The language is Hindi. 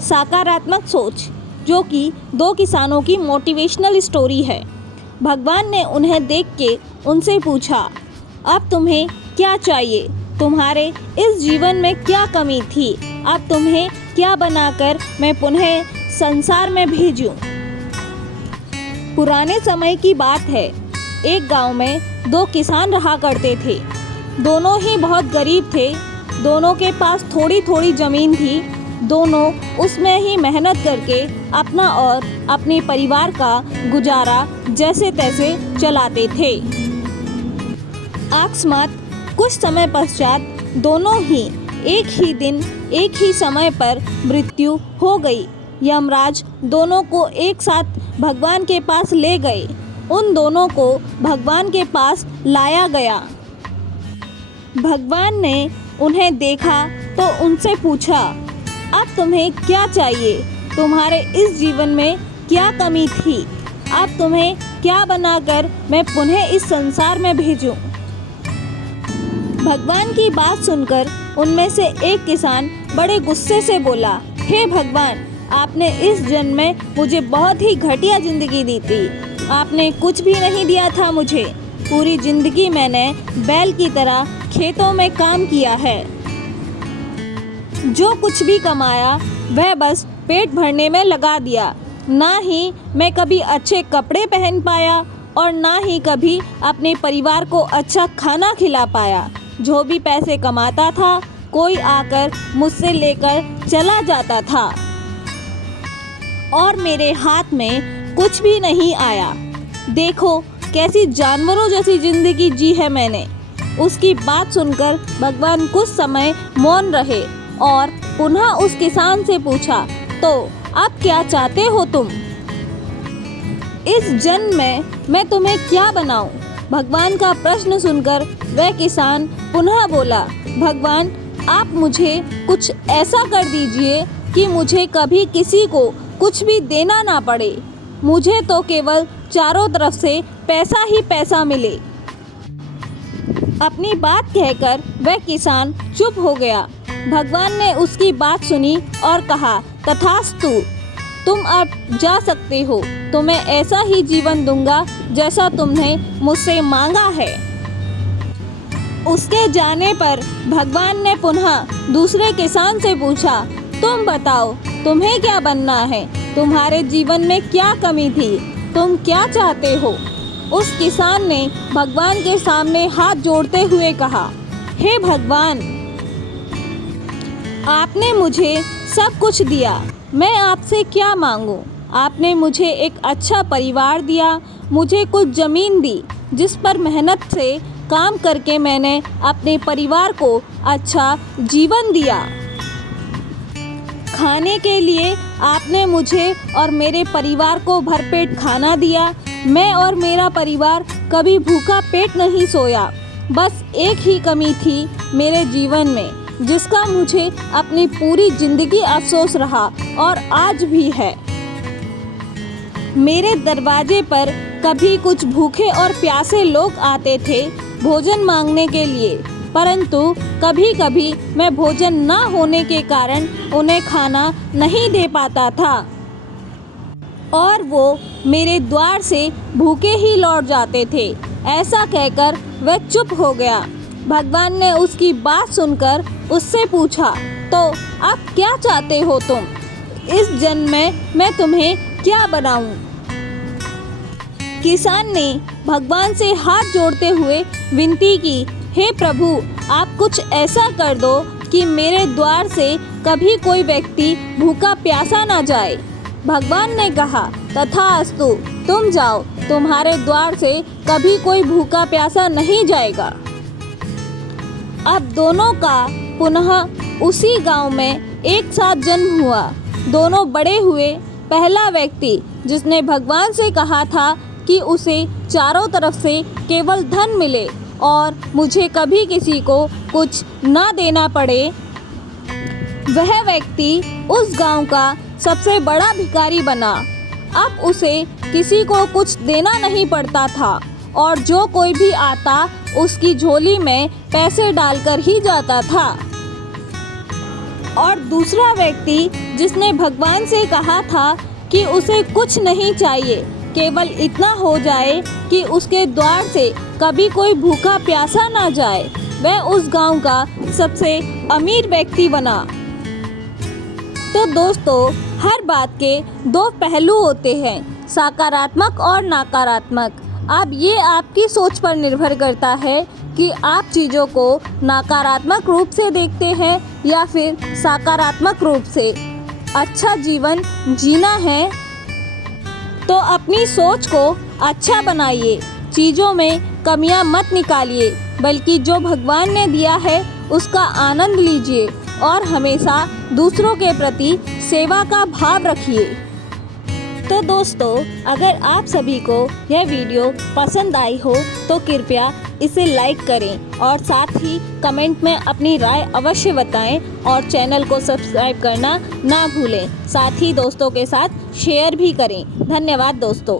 सकारात्मक सोच, जो कि दो किसानों की मोटिवेशनल स्टोरी है। भगवान ने उन्हें देख के उनसे पूछा, अब तुम्हें क्या चाहिए? तुम्हारे इस जीवन में क्या कमी थी? अब तुम्हें क्या बनाकर मैं पुनः संसार में भेजूं? पुराने समय की बात है। एक गांव में दो किसान रहा करते थे। दोनों ही बहुत गरीब थे। दोनों के पास थोड़ी थोड़ी ज़मीन थी। दोनों उसमें ही मेहनत करके अपना और अपने परिवार का गुजारा जैसे तैसे चलाते थे। अकस्मात कुछ समय पश्चात दोनों ही एक ही दिन एक ही समय पर मृत्यु हो गई। यमराज दोनों को एक साथ भगवान के पास ले गए। उन दोनों को भगवान के पास लाया गया। भगवान ने उन्हें देखा तो उनसे पूछा, अब तुम्हें क्या चाहिए? तुम्हारे इस जीवन में क्या कमी थी? अब तुम्हें क्या बनाकर मैं पुनः इस संसार में भेजूं? भगवान की बात सुनकर उनमें से एक किसान बड़े गुस्से से बोला, हे भगवान, आपने इस जन्म में मुझे बहुत ही घटिया ज़िंदगी दी थी। आपने कुछ भी नहीं दिया था मुझे। पूरी ज़िंदगी मैंने बैल की तरह खेतों में काम किया है। जो कुछ भी कमाया वह बस पेट भरने में लगा दिया। ना ही मैं कभी अच्छे कपड़े पहन पाया और ना ही कभी अपने परिवार को अच्छा खाना खिला पाया। जो भी पैसे कमाता था कोई आकर मुझसे लेकर चला जाता था और मेरे हाथ में कुछ भी नहीं आया। देखो कैसी जानवरों जैसी ज़िंदगी जी है मैंने। उसकी बात सुनकर भगवान कुछ समय मौन रहे और पुनः उस किसान से पूछा, तो अब क्या चाहते हो तुम? इस जन्म में मैं तुम्हें क्या बनाऊं? भगवान का प्रश्न सुनकर वह किसान पुनः बोला, भगवान, आप मुझे कुछ ऐसा कर दीजिए कि मुझे कभी किसी को कुछ भी देना ना पड़े। मुझे तो केवल चारों तरफ से पैसा ही पैसा मिले। अपनी बात कहकर वह किसान चुप हो गया। भगवान ने उसकी बात सुनी और कहा, तथास्तु, तुम अब जा सकते हो। तुम्हें ऐसा ही जीवन दूंगा जैसा तुमने मुझसे मांगा है। उसके जाने पर भगवान ने पुनः दूसरे किसान से पूछा, तुम बताओ, तुम्हें क्या बनना है? तुम्हारे जीवन में क्या कमी थी? तुम क्या चाहते हो? उस किसान ने भगवान के सामने हाथ जोड़ते हुए कहा, हे भगवान, आपने मुझे सब कुछ दिया। मैं आपसे क्या मांगूं? आपने मुझे एक अच्छा परिवार दिया, मुझे कुछ ज़मीन दी जिस पर मेहनत से काम करके मैंने अपने परिवार को अच्छा जीवन दिया। खाने के लिए आपने मुझे और मेरे परिवार को भरपेट खाना दिया। मैं और मेरा परिवार कभी भूखा पेट नहीं सोया। बस एक ही कमी थी मेरे जीवन में, जिसका मुझे अपनी पूरी ज़िंदगी अफसोस रहा और आज भी है। मेरे दरवाजे पर कभी कुछ भूखे और प्यासे लोग आते थे भोजन मांगने के लिए, परंतु कभी कभी मैं भोजन ना होने के कारण उन्हें खाना नहीं दे पाता था और वो मेरे द्वार से भूखे ही लौट जाते थे। ऐसा कहकर वह चुप हो गया। भगवान ने उसकी बात सुनकर उससे पूछा, तो अब क्या चाहते हो तुम? इस जन्म में मैं तुम्हें क्या बनाऊं? किसान ने भगवान से हाथ जोड़ते हुए विनती की, हे प्रभु, आप कुछ ऐसा कर दो कि मेरे द्वार से कभी कोई व्यक्ति भूखा प्यासा ना जाए। भगवान ने कहा, तथास्तु, तुम जाओ, तुम्हारे द्वार से कभी कोई भूखा प्यासा नहीं जाएगा। अब दोनों का पुनः उसी गांव में एक साथ जन्म हुआ। दोनों बड़े हुए। पहला व्यक्ति जिसने भगवान से कहा था कि उसे चारों तरफ से केवल धन मिले और मुझे कभी किसी को कुछ ना देना पड़े, वह व्यक्ति उस गांव का सबसे बड़ा भिखारी बना। अब उसे किसी को कुछ देना नहीं पड़ता था और जो कोई भी आता उसकी झोली में पैसे डालकर ही जाता था। और दूसरा व्यक्ति जिसने भगवान से कहा था कि उसे कुछ नहीं चाहिए, केवल इतना हो जाए कि उसके द्वार से कभी कोई भूखा प्यासा ना जाए, वह उस गांव का सबसे अमीर व्यक्ति बना। तो दोस्तों, हर बात के दो पहलू होते हैं, सकारात्मक और नकारात्मक। अब ये आपकी सोच पर निर्भर करता है कि आप चीज़ों को नकारात्मक रूप से देखते हैं या फिर सकारात्मक रूप से। अच्छा जीवन जीना है तो अपनी सोच को अच्छा बनाइए, चीज़ों में कमियां मत निकालिए, बल्कि जो भगवान ने दिया है उसका आनंद लीजिए और हमेशा दूसरों के प्रति सेवा का भाव रखिए। तो दोस्तों, अगर आप सभी को यह वीडियो पसंद आई हो तो कृपया इसे लाइक करें और साथ ही कमेंट में अपनी राय अवश्य बताएं और चैनल को सब्सक्राइब करना ना भूलें। साथ ही दोस्तों के साथ शेयर भी करें। धन्यवाद दोस्तों।